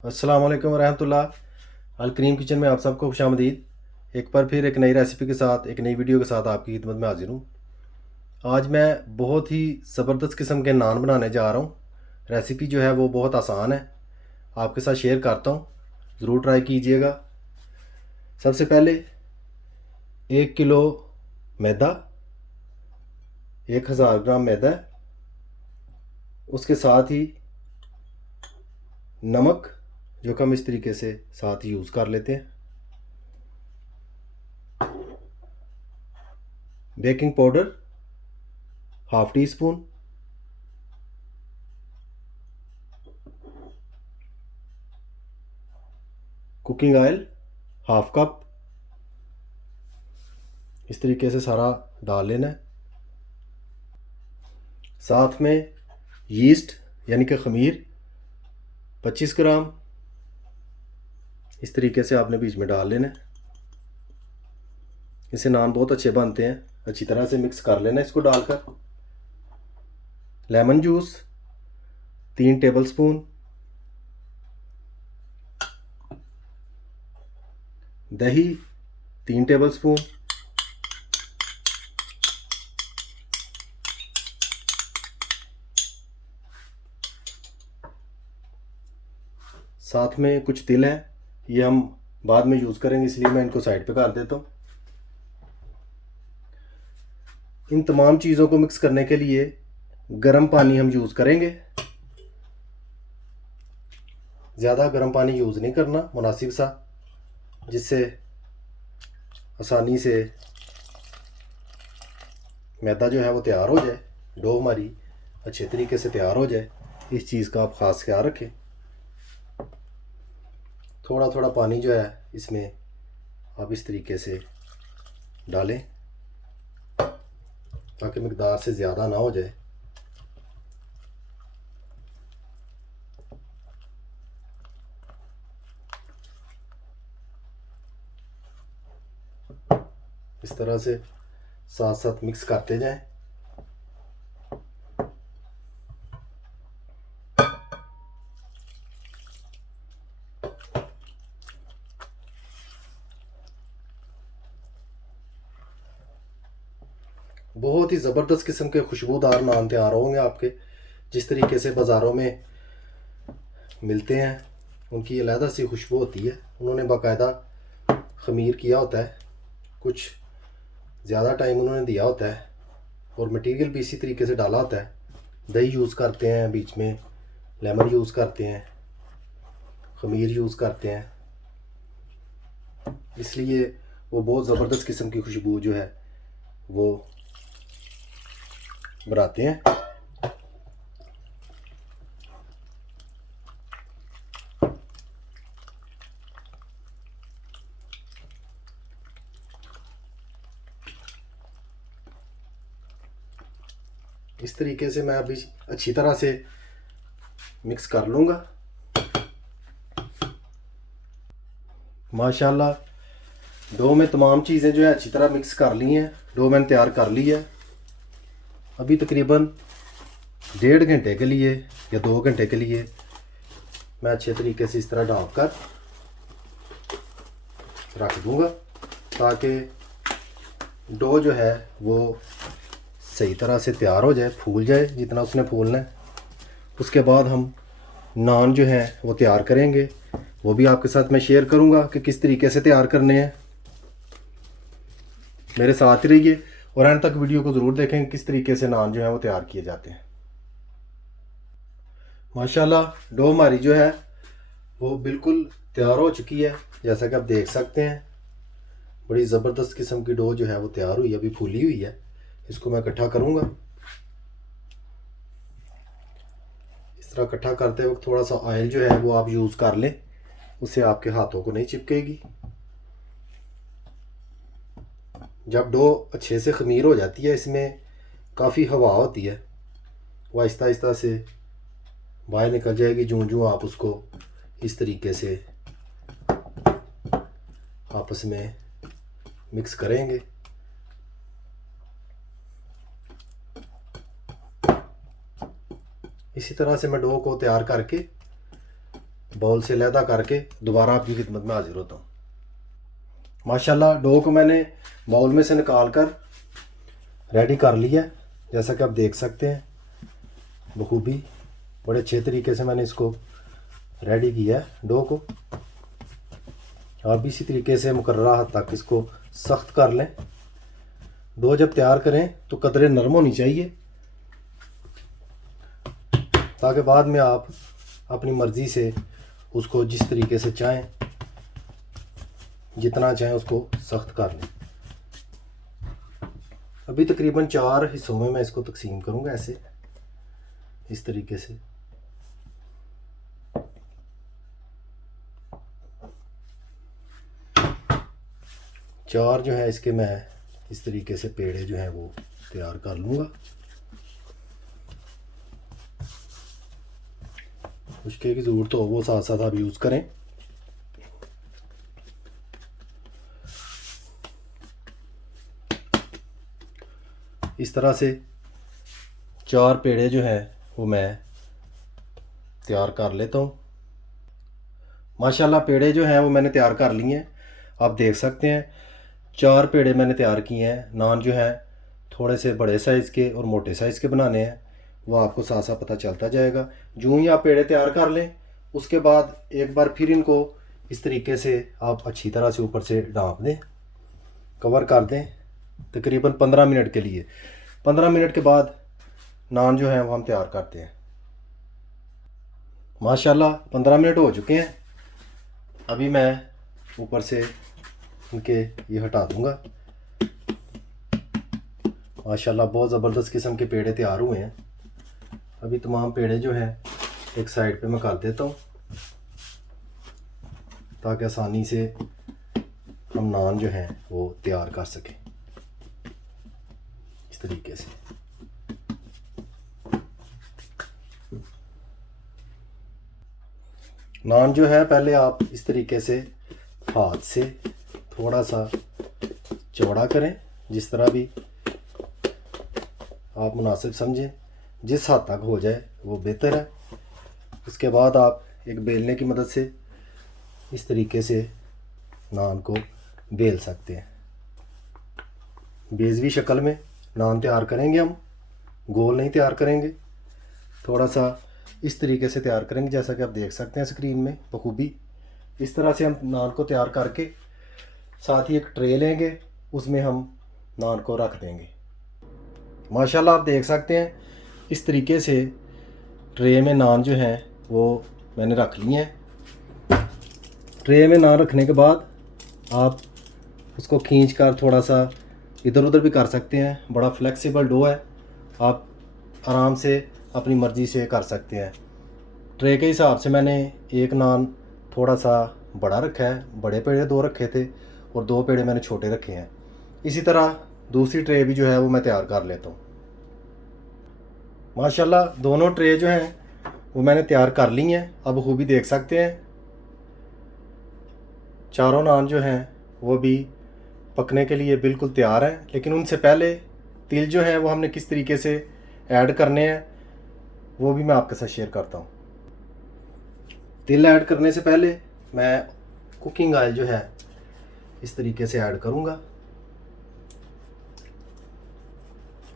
अस्सलाम वालेकुम रहमतुल्लाह। अल करीम किचन में आप सबको खुशामदीद। एक बार फिर एक नई रेसिपी के साथ, एक नई वीडियो के साथ आपकी खिदमत में हाजिर हूँ। आज मैं बहुत ही ज़बरदस्त किस्म के नान बनाने जा रहा हूँ। रेसिपी जो है वो बहुत आसान है, आपके साथ शेयर करता हूँ, ज़रूर ट्राई कीजिएगा। सबसे पहले 1 किलो मैदा, 1000 ग्राम मैदा, उसके साथ ही नमक जो कि हम इस तरीके से साथ यूज़ कर लेते हैं, baking powder half tea spoon, cooking oil half cup. इस तरीके से सारा डाल लेना है। साथ में यीस्ट यानी कि ख़मीर 25 ग्राम इस तरीके से आपने बीच में डाल लेना है। इससे नान बहुत अच्छे बनते हैं। अच्छी तरह से मिक्स कर लेना इसको डालकर। लेमन जूस 3 टेबलस्पून, दही 3 टेबलस्पून, साथ में कुछ तिल हैं, ये हम बाद में यूज़ करेंगे इसलिए मैं इनको साइड पे कर देता हूँ। इन तमाम चीज़ों को मिक्स करने के लिए गर्म पानी हम यूज़ करेंगे। ज़्यादा गर्म पानी यूज़ नहीं करना, मुनासिब सा, जिससे आसानी से मैदा जो है वो तैयार हो जाए, डो हमारी अच्छे तरीके से तैयार हो जाए। इस चीज़ का आप ख़ास ख्याल रखें। थोड़ा थोड़ा पानी जो है इसमें आप इस तरीके से डालें ताकि मिकदार से ज़्यादा ना हो जाए। इस तरह से साथ साथ मिक्स करते जाएं। बहुत ही ज़बरदस्त किस्म के खुशबूदार नान तैयार होंगे आपके, जिस तरीके से बाज़ारों में मिलते हैं। उनकी अलहदा सी खुशबू होती है, उन्होंने बाकायदा ख़मीर किया होता है, कुछ ज़्यादा टाइम उन्होंने दिया होता है और मटेरियल भी इसी तरीके से डाला होता है। दही यूज़ करते हैं, बीच में लेमन यूज़ करते हैं, ख़मीर यूज़ करते हैं, इसलिए वो बहुत ज़बरदस्त किस्म की खुशबू जो है वो बनाते हैं। इस तरीके से मैं अभी अच्छी तरह से मिक्स कर लूँगा। माशाल्लाह डो में तमाम चीज़ें जो है अच्छी तरह मिक्स कर ली हैं। डो मैंने तैयार कर ली है। अभी तकरीबन 1.5 घंटे के लिए या 2 घंटे के लिए मैं अच्छे तरीके से इस तरह ढाँप कर रख दूँगा ताकि डो जो है वो सही तरह से तैयार हो जाए, फूल जाए जितना उसने फूलना है। उसके बाद हम नान जो हैं वो तैयार करेंगे, वो भी आपके साथ मैं शेयर करूँगा कि किस तरीके से तैयार करने हैं। मेरे साथ ही रहिए और एंड तक वीडियो को ज़रूर देखें किस तरीके से नान जो है वो तैयार किए जाते हैं। माशाल्लाह डो हमारी जो है वो बिल्कुल तैयार हो चुकी है, जैसा कि आप देख सकते हैं। बड़ी ज़बरदस्त किस्म की डो जो है वो तैयार हुई है, अभी फूली हुई है। इसको मैं इकट्ठा करूँगा। इस तरह इकट्ठा करते वक्त थोड़ा सा ऑयल जो है वो आप यूज़ कर लें, उससे आपके हाथों को नहीं चिपकेगी। जब डो अच्छे से ख़मीर हो जाती है, इसमें काफ़ी हवा होती है, वो आहिस्ता आहिस्ता से बाहर निकल जाएगी जूं जूं आप उसको इस तरीके से आपस में मिक्स करेंगे। इसी तरह से मैं डो को तैयार करके बाउल से अलहदा करके दोबारा आपकी खिदमत में हाजिर होता हूँ। माशाल्लाह डो को मैंने बाउल में से निकाल कर रेडी कर लिया, जैसा कि आप देख सकते हैं बखूबी बड़े अच्छे तरीके से मैंने इसको रेडी किया है डो को। आप भी इसी तरीके से मुकर्ररा हद तक इसको सख्त कर लें। डो जब तैयार करें तो कदरे नरम होनी चाहिए, ताकि बाद में आप अपनी मर्ज़ी से उसको जिस तरीके से चाहें, जितना चाहें उसको सख्त कर लें। अभी तकरीबन 4 हिस्सों में मैं इसको तकसीम करूंगा, ऐसे इस तरीके से। चार जो है इसके मैं इस तरीके से पेड़े जो हैं वो तैयार कर लूँगा। खुशके की ज़रूरत हो वो साथ साथ आप यूज़ करें। इस तरह से 4 पेड़े जो हैं वो मैं तैयार कर लेता हूँ। माशाल्लाह पेड़े जो हैं वो मैंने तैयार कर लिए हैं। आप देख सकते हैं 4 पेड़े मैंने तैयार किए हैं। नान जो है थोड़े से बड़े साइज़ के और मोटे साइज़ के बनाने हैं, वो आपको साथ साथ पता चलता जाएगा। यूँ ही आप पेड़े तैयार कर लें, उसके बाद एक बार फिर इनको इस तरीके से आप अच्छी तरह से ऊपर से ढाँप दें, कवर कर दें तकरीबन 15 मिनट के लिए। 15 मिनट के बाद नान जो है वो हम तैयार करते हैं। माशाल्लाह 15 मिनट हो चुके हैं। अभी मैं ऊपर से इनके ये हटा दूंगा। माशाल्लाह बहुत ज़बरदस्त किस्म के पेड़े तैयार हुए हैं। अभी तमाम पेड़े जो हैं एक साइड पे मैं कर देता हूँ, ताकि आसानी से हम नान जो हैं वो तैयार कर सकें इस तरीके से। नान जो है पहले आप इस तरीके से हाथ से थोड़ा सा चौड़ा करें, जिस तरह भी आप मुनासिब समझें, जिस हद तक हो जाए वो बेहतर है। उसके बाद आप एक बेलने की मदद से इस तरीके से नान को बेल सकते हैं। बेज़वी शक्ल में नान तैयार करेंगे हम, गोल नहीं तैयार करेंगे, थोड़ा सा इस तरीके से तैयार करेंगे, जैसा कि आप देख सकते हैं स्क्रीन में बखूबी। इस तरह से हम नान को तैयार करके साथ ही एक ट्रे लेंगे, उसमें हम नान को रख देंगे। माशाल्लाह आप देख सकते हैं इस तरीके से ट्रे में नान जो हैं वो मैंने रख लिए हैं। ट्रे में नान रखने के बाद आप उसको खींच कर थोड़ा सा इधर उधर भी कर सकते हैं। बड़ा फ्लेक्सिबल डो है, आप आराम से अपनी मर्ज़ी से कर सकते हैं। ट्रे के हिसाब से मैंने एक नान थोड़ा सा बड़ा रखा है, बड़े पेड़े 2 रखे थे और 2 पेड़े मैंने छोटे रखे हैं। इसी तरह दूसरी ट्रे भी जो है वो मैं तैयार कर लेता हूँ। माशाल्लाह दोनों ट्रे जो हैं वो मैंने तैयार कर ली हैं। अब खूबी देख सकते हैं चारों नान जो हैं वो भी पकने के लिए बिल्कुल तैयार हैं। लेकिन उनसे पहले तिल जो हैं वो हमने किस तरीके से ऐड करने हैं वो भी मैं आपके साथ शेयर करता हूँ। तिल ऐड करने से पहले मैं कुकिंग ऑयल जो है इस तरीके से ऐड करूँगा।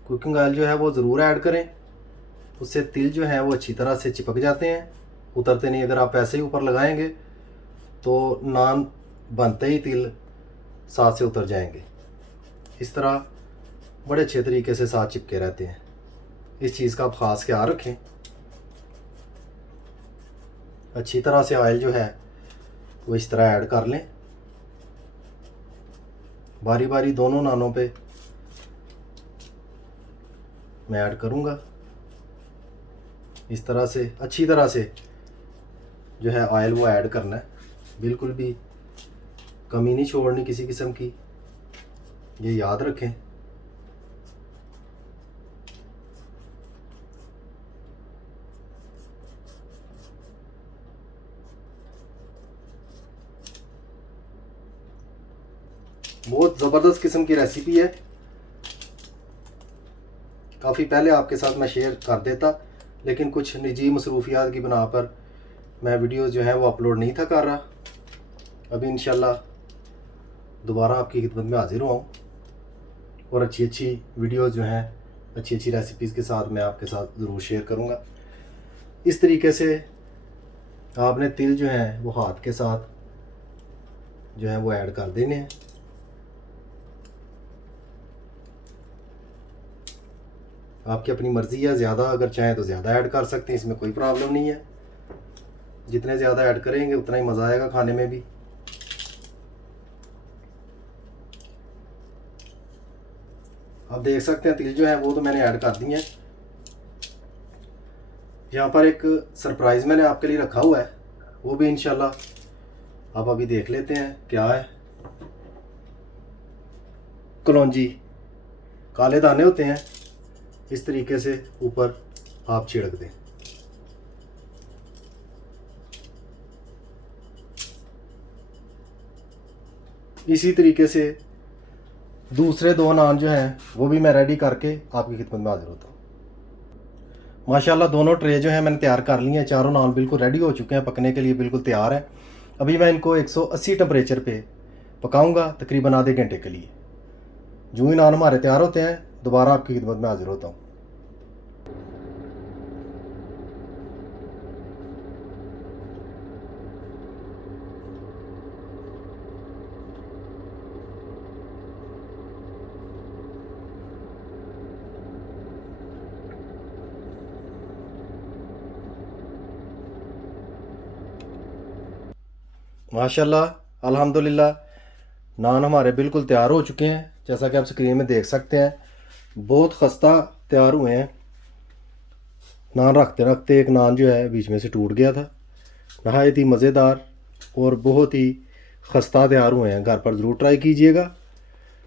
कुकिंग ऑयल जो है वो ज़रूर ऐड करें, उससे तिल जो है वो अच्छी तरह से चिपक जाते हैं, उतरते नहीं। अगर आप ऐसे ही ऊपर लगाएंगे तो नान बनते ही तिल साथ से उतर जाएंगे। इस तरह बड़े अच्छे तरीके से साथ चिपके रहते हैं। इस चीज़ का आप ख़ास ख्याल रखें। अच्छी तरह से ऑयल जो है वो इस तरह ऐड कर लें। बारी बारी दोनों नानों पे मैं ऐड करूँगा। इस तरह से अच्छी तरह से जो है ऑयल वो ऐड करना है, बिल्कुल भी कमी नहीं छोड़नी किसी किस्म की, ये याद रखें। बहुत ज़बरदस्त किस्म की रेसिपी है। काफ़ी पहले आपके साथ मैं शेयर कर देता, लेकिन कुछ निजी मसरूफियात की बना पर मैं वीडियो जो है वो अपलोड नहीं था कर रहा। अभी इंशाल्लाह दोबारा आपकी खिदमत में हाजिर हुआ हूँ और अच्छी अच्छी वीडियोज़ जो हैं, अच्छी अच्छी रेसिपीज़ के साथ मैं आपके साथ ज़रूर शेयर करूँगा। इस तरीके से आपने तिल जो है वो हाथ के साथ जो है वो ऐड कर देने हैं। आपकी अपनी मर्ज़ी है, ज़्यादा अगर चाहें तो ज़्यादा ऐड कर सकते हैं, इसमें कोई प्रॉब्लम नहीं है। जितने ज़्यादा ऐड करेंगे उतना ही मज़ा आएगा खाने में भी। आप देख सकते हैं तिल जो है वो तो मैंने ऐड कर दिए हैं। यहाँ पर एक सरप्राइज़ मैंने आपके लिए रखा हुआ है, वो भी इंशाल्लाह आप अभी देख लेते हैं क्या है। कलौंजी काले दाने होते हैं, इस तरीके से ऊपर आप छिड़क दें। इसी तरीके से दूसरे 2 नान जो हैं वो भी मैं रेडी करके आपकी खिदमत में हाजिर होता हूँ। माशाल्लाह दोनों ट्रे जो हैं मैंने तैयार कर लिए हैं। चारों नान बिल्कुल रेडी हो चुके हैं, पकने के लिए बिल्कुल तैयार हैं। अभी मैं इनको 180 टेम्परेचर पे पकाऊंगा तकरीबन आधे घंटे के लिए। जो ही नान हमारे तैयार होते हैं दोबारा आपकी खिदमत में हाजिर होता हूँ। माशाल्लाह अल्हम्दुलिल्लाह नान हमारे बिल्कुल तैयार हो चुके हैं, जैसा कि आप स्क्रीन में देख सकते हैं। बहुत खस्ता तैयार हुए हैं। नान रखते रखते एक नान जो है बीच में से टूट गया था। नहायत ही मज़ेदार और बहुत ही खस्ता तैयार हुए हैं। घर पर ज़रूर ट्राई कीजिएगा।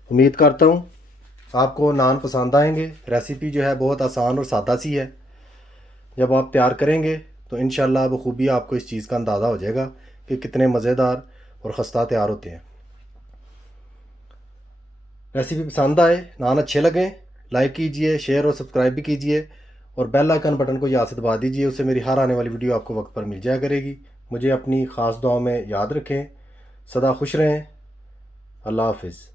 उम्मीद करता हूँ आपको नान पसंद आएंगे। रेसिपी जो है बहुत आसान और सादा सी है। जब आप तैयार करेंगे तो इंशाल्लाह बखूबी आपको इस चीज़ का अंदाज़ा हो जाएगा कि कितने मज़ेदार और खस्ता तैयार होते हैं। रेसिपी पसंद आए, नान अच्छे लगें, लाइक कीजिए, शेयर और सब्सक्राइब भी कीजिए और बेल आइकन बटन को याद से दबा दीजिए। उससे मेरी हर आने वाली वीडियो आपको वक्त पर मिल जाया करेगी। मुझे अपनी ख़ास दुआओं में याद रखें। सदा खुश रहें। अल्लाह हाफिज़।